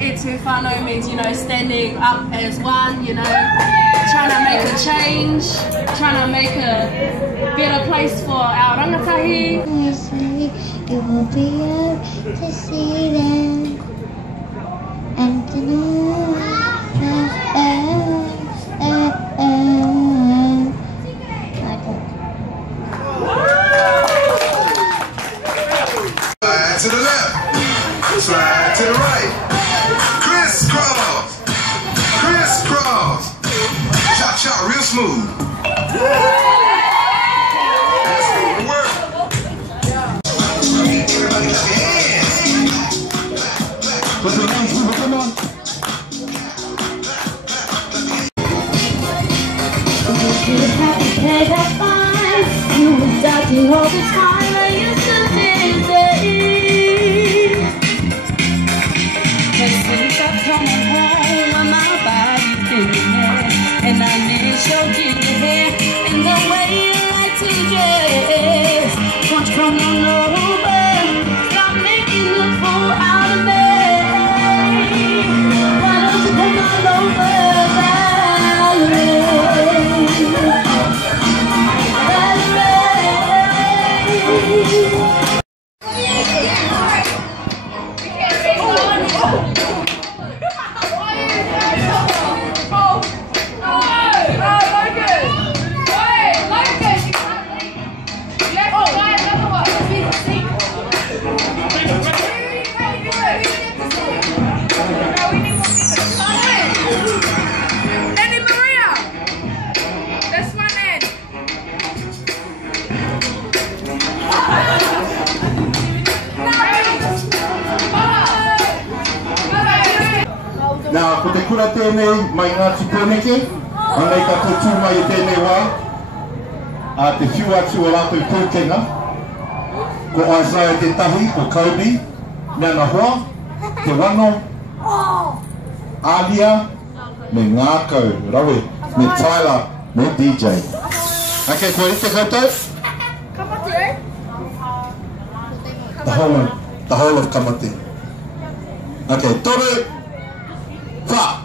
E Te Whānau means, you know, standing up as one, you know, trying to make a change, trying to make a better place for our rangatahi. You will be able to see them and to know. Slide to the left, slide to the right, crisscross, crisscross, chop chop real smooth. That's the work. Everybody clap your hands. Put the hands moving, come on. You were doubting all the time I used to visit. But since I've come home, my body's been there, and I miss your ginger hair and the way you like to dress. Won't you come on over? Stop making a fool out of me. Why don't you come on over, Valerie? Nā, ko te kura tēnei mai ngā tuponeke, anei ka tū mai i tēnei wā, a te whiu atu o rātou tūkenga, ko Isaiah te tahi, o Kobe, Nana Hoa, te wano, Alia, me Ngākau, Rawe, me Tyler, me DJ. Okay, ko i te koutou? Kamate? The whole of Kamate. Okay, toru, wha.